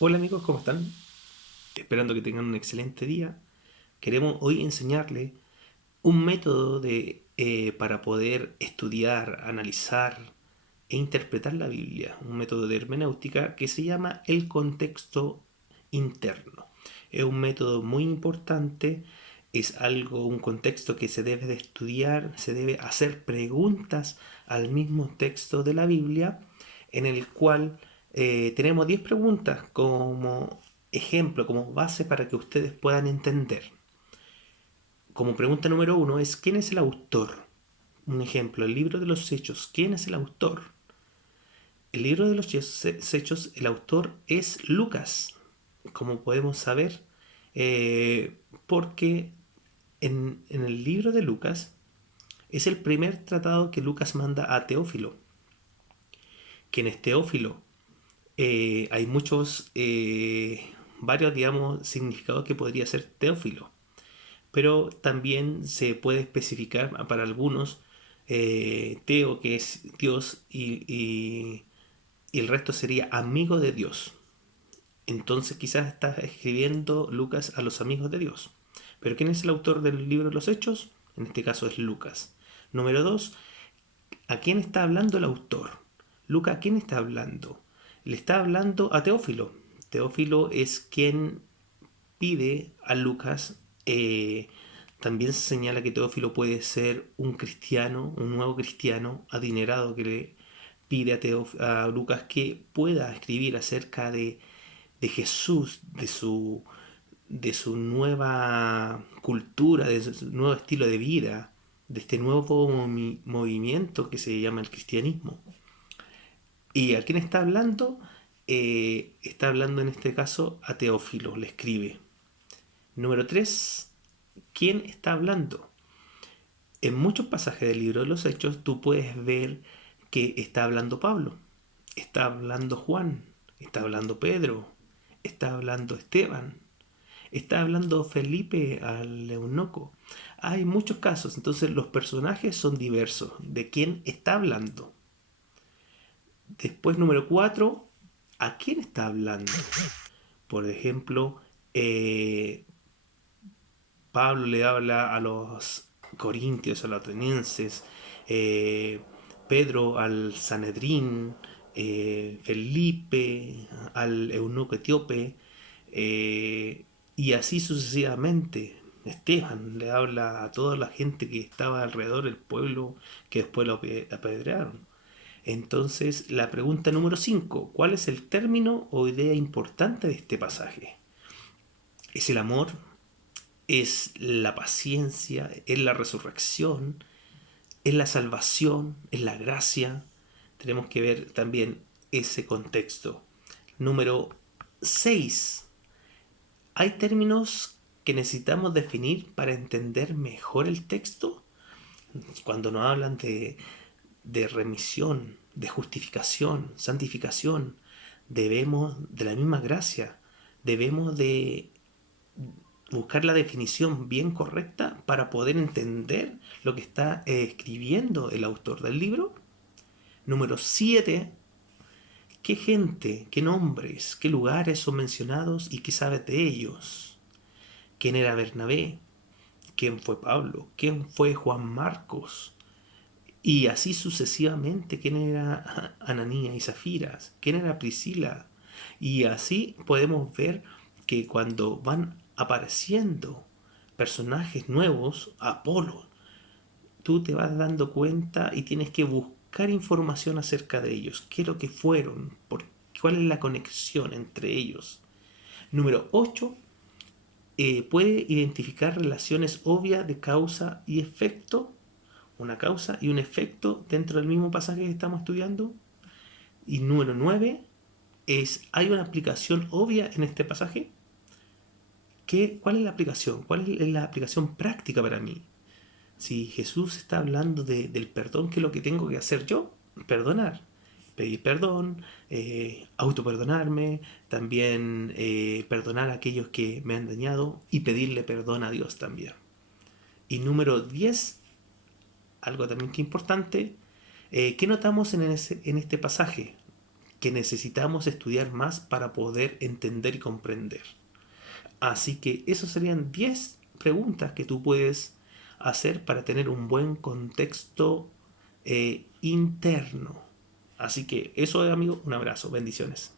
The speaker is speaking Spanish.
Hola amigos, ¿cómo están? Esperando que tengan un excelente día. Queremos hoy enseñarles un método para poder estudiar, analizar e interpretar la Biblia. Un método de hermenéutica que se llama el contexto interno. Es un método muy importante, es un contexto que se debe de estudiar, se debe hacer preguntas al mismo texto de la Biblia, en el cual tenemos 10 preguntas como ejemplo, como base para que ustedes puedan entender. Como pregunta número uno es: ¿quién es el autor? Un ejemplo, el libro de los Hechos. ¿Quién es el autor? El libro de los Hechos, el autor es Lucas, como podemos saber, porque en el libro de Lucas es el primer tratado que Lucas manda a Teófilo. Que en Teófilo hay varios, digamos, significados que podría ser Teófilo, pero también se puede especificar para algunos Teo, que es Dios, y el resto sería amigo de Dios. Entonces quizás está escribiendo Lucas a los amigos de Dios. Pero ¿quién es el autor del libro de los Hechos? En este caso es Lucas. Número 2: ¿a quién está hablando el autor? Lucas, ¿a quién está hablando? Le está hablando a Teófilo. Teófilo es quien pide a Lucas. También se señala que Teófilo puede ser un cristiano, un nuevo cristiano adinerado que le pide a Lucas que pueda escribir acerca de Jesús, de su nueva cultura, de su nuevo estilo de vida, de este nuevo movimiento que se llama el cristianismo. ¿Y a quién está hablando? Está hablando en este caso a Teófilo, le escribe. Número 3: ¿quién está hablando? En muchos pasajes del libro de los Hechos tú puedes ver que está hablando Pablo, está hablando Juan, está hablando Pedro, está hablando Esteban, está hablando Felipe al eunuco. Hay muchos casos, entonces los personajes son diversos. ¿De quién está hablando? Después, número 4: ¿a quién está hablando? Por ejemplo, eh, Pablo le habla a los corintios, a los atenienses, eh, Pedro al Sanedrín, Felipe al eunuco etíope, y así sucesivamente. Esteban le habla a toda la gente que estaba alrededor del pueblo que después lo apedrearon. Entonces, la pregunta número 5: ¿cuál es el término o idea importante de este pasaje? ¿Es el amor? ¿Es la paciencia? ¿Es la resurrección? ¿Es la salvación? ¿Es la gracia? Tenemos que ver también ese contexto. Número 6: ¿hay términos que necesitamos definir para entender mejor el texto? Cuando nos hablan de remisión, de justificación, santificación, debemos de la misma gracia, debemos de buscar la definición bien correcta para poder entender lo que está escribiendo el autor del libro. Número 7: ¿qué gente, qué nombres, qué lugares son mencionados y qué sabes de ellos? ¿Quién era Bernabé? ¿Quién fue Pablo? ¿Quién fue Juan Marcos? Y así sucesivamente: ¿quién era Ananías y Zafiras? ¿Quién era Priscila? Y así podemos ver que cuando van apareciendo personajes nuevos, Apolo, tú te vas dando cuenta y tienes que buscar información acerca de ellos. ¿Qué es lo que fueron? ¿Cuál es la conexión entre ellos? Número 8: puede identificar relaciones obvias de causa y efecto, una causa y un efecto dentro del mismo pasaje que estamos estudiando. Y número 9 es: ¿hay una aplicación obvia en este pasaje? ¿Cuál es la aplicación? ¿Cuál es la aplicación práctica para mí? Si Jesús está hablando del perdón, ¿qué es lo que tengo que hacer yo? Perdonar. Pedir perdón, autoperdonarme, también perdonar a aquellos que me han dañado y pedirle perdón a Dios también. Y número 10: algo también que importante, ¿qué notamos en este pasaje? que necesitamos estudiar más para poder entender y comprender. Así que esos serían 10 preguntas que tú puedes hacer para tener un buen contexto interno. Así que eso, amigo, un abrazo, bendiciones.